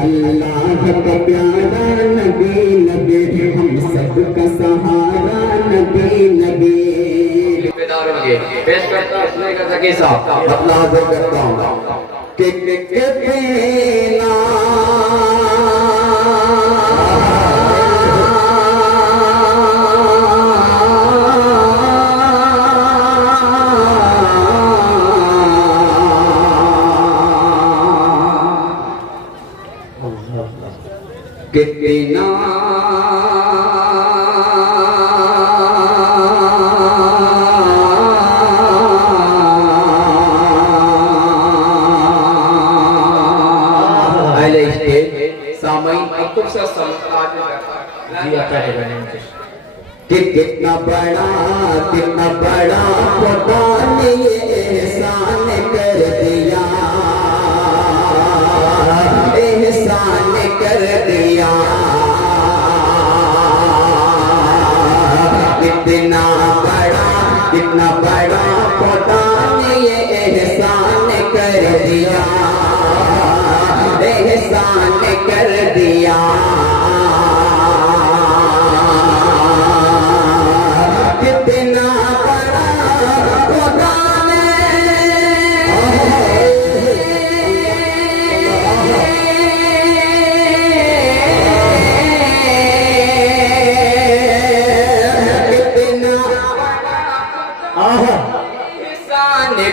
अल्लाह का प्यारा नबी नबी हम सबका सहारा नबी नबी। पेश करता हूँ साहब मतलब करता हूँ कि कितना कितना बड़ा खुदा ने ये एहसान कर दिया, एहसान कर दिया। कितना बड़ा खुदा ने ये एहसान कर दिया, एहसान कर दिया।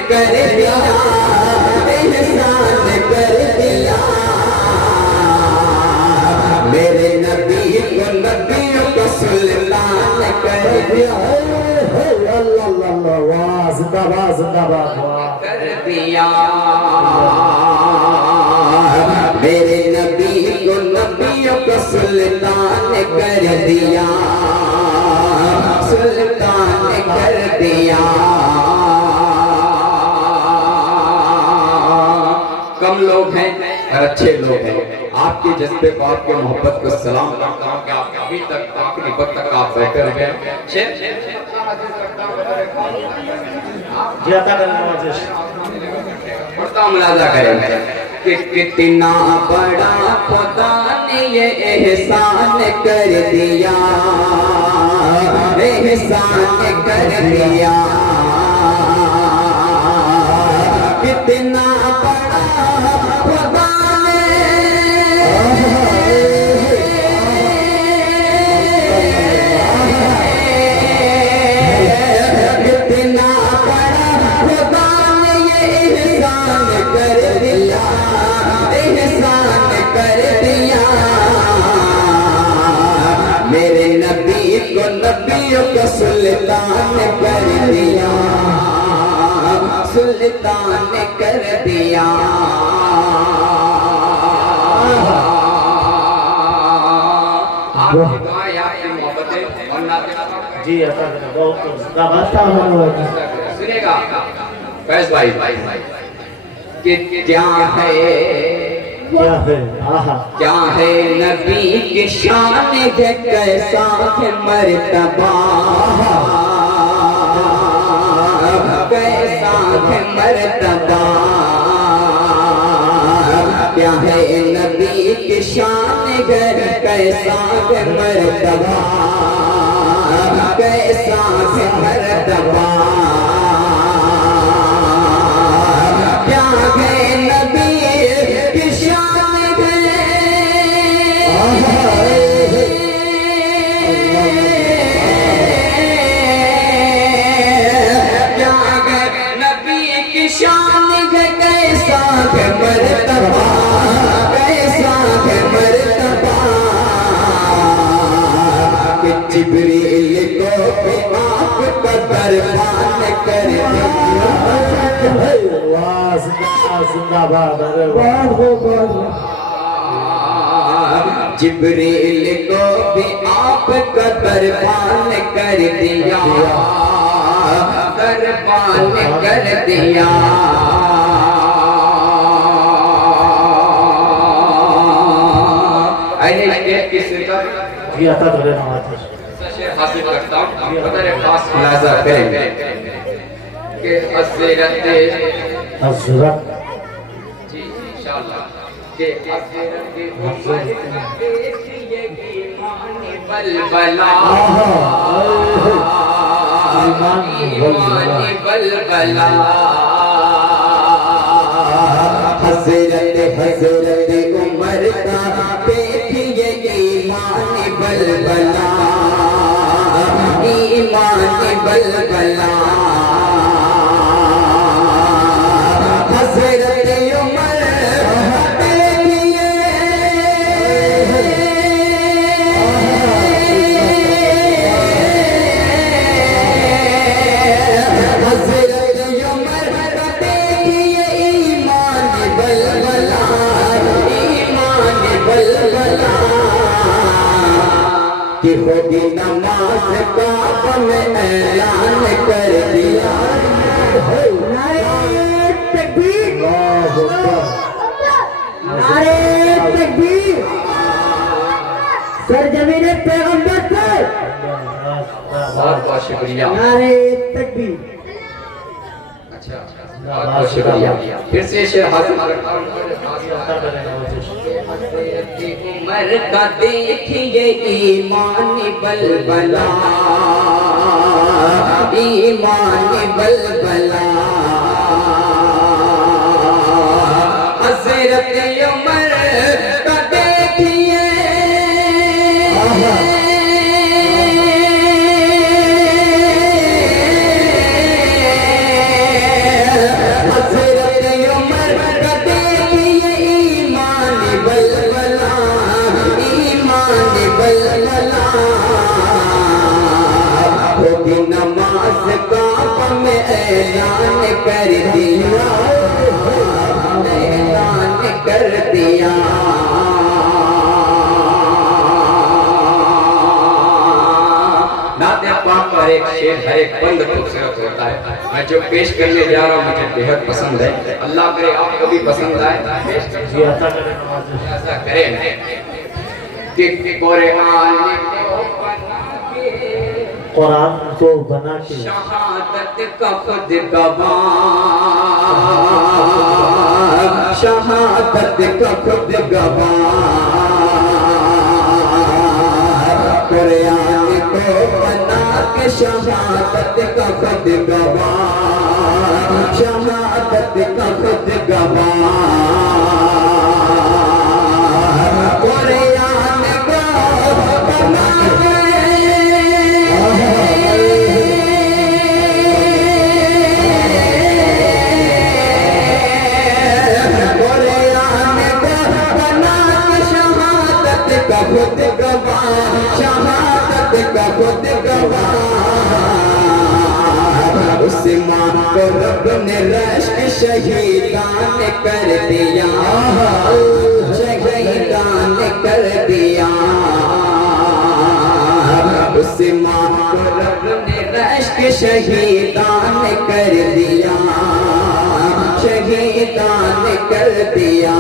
कर दिया, एहसान कर दिया। मेरे नबी को नबियों का सुल्तान कर दिया। अल्लाह वाह जिंदाबाद जिंदाबाद कर दिया। मेरे नबी को नबियों का सुल्तान कर दिया, सुल्तान कर दिया। कम लोग हैं और अच्छे लोग हैं। आपके जज्बे को, आपके मोहब्बत को सलाम करता हूँ कि आप अभी तक आखिरी वक्त तक आप बैठे रहे। मुलाजा करें कि कितना बड़ा खुदा ने ये एहसान कर दिया, एहसान कर दिया। कितना नबियों को सुल्तान कर दिया, सुल्तान कर दिया। आपकी दुआएं, आपकी मोहब्बतें और नाते जी सुनेगा फैज भाई कि क्या है क्या है नबी की शान है, कैसा है मर्तबा, कैसा है मर्तबा। क्या है नबी की शान है, कैसा है मर्तबा, कैसा है मर्तबा। क्या है नबी जिब्रील को भी आप का दरबान कर जिब्रील को भी आप का दरबान कर दिया, दरबान कर दिया। हासिल करता हूँ खास मुलाजा करेंगे कि हज़रत हज़रत जी इंशाअल्लाह के हज़रत उमर का देखिए ईमान बलबला ईमान बलबला हज़रत उमर का देखिए ईमान बलबला ईमान बलबला हज़रत उमर देखिए हज़रत उमर देखिए ईमान बलबला ईमान बलबला कि होगी नमाज का में ऐलान कर दिया नारे तकबीर नारे तकबीर सरजमीन पैगंबर पर बहुत बहुत शुक्रिया। नारे तकबीर अच्छा बहुत बहुत शुक्रिया। फिर से शेर हासिल करता हूँ। उमर का देखिए ईमान बलबला ईमान बलबला हज़रत उमर का देखिए नमाज का में ऐलान कर दिया ऐलान कर दिया नाते पाक पर एक शेर है, एक बंद खूबसूरत होता है। मैं जो पेश करने जा रहा हूँ मुझे बेहद पसंद है। अल्लाह करे आपको भी पसंद आए। ऐसा करें कि कुरान को बना के शहादत का खुद गवाह शहादत का खुद गवाह कुरान को बना के शहादत का खुद गवाह शहादत का खुद गवाह कुरान को बना के खुद गवाह शहादत का खुद गवाह उस्मान को रब ने रश्क शहीदान कर दिया शहीदान कर दिया उस्मान को रब ने रश्क शहीदान कर दिया शहीदान कर दिया।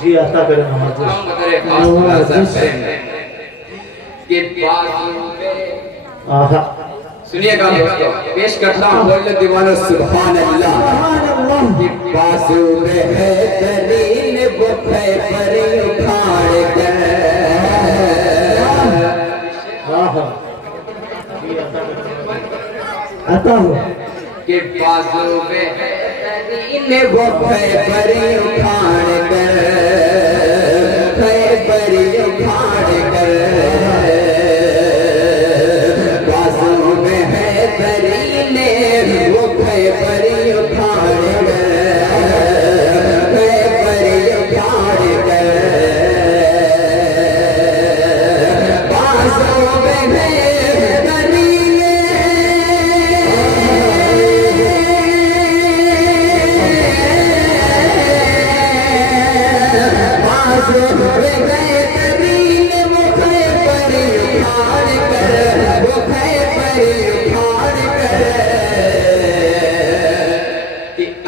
जी आता करें नमाज सुनिएगा दोस्तों, पेश करता हूँ बोल दीवानो सुभान अल्लाह कि बाजू में है दलील वो खैबर उखाड़ कर आता हो कि बाजू में है दलील वो खैबर उखाड़ कर खैबर उखाड़ कर बाजू में है दलील वो खैबर उखाड़ कर खैबर उखाड़ कर बाजू में है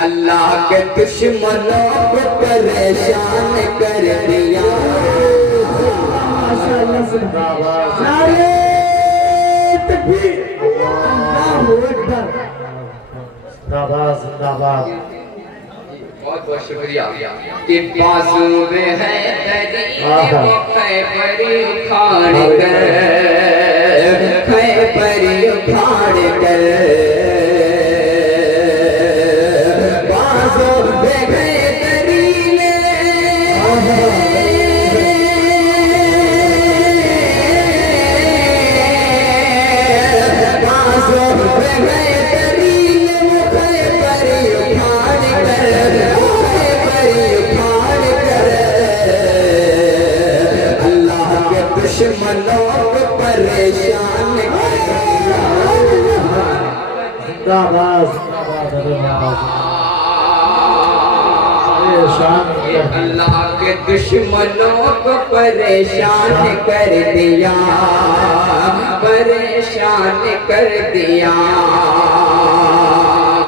अल्लाह के दुश्मनों को परेशान कर दिया। नारे तकबीर, अल्लाहू अकबर। जिंदाबाद जिंदाबाद। बहुत बहुत शुक्रिया। कि बाजू में है तरीन वो खैबर उखाड़ कर, खैबर उखाड़ कर, बाजू में है तरीन, बाजू में है तरीन वो खैबर उखाड़ कर, दुश्मनों को परेशान जिंदाबाद जिंदाबाद। अरे बाबा परेशान अल्लाह के दुश्मनों को परेशान कर दिया, परेशान कर दिया।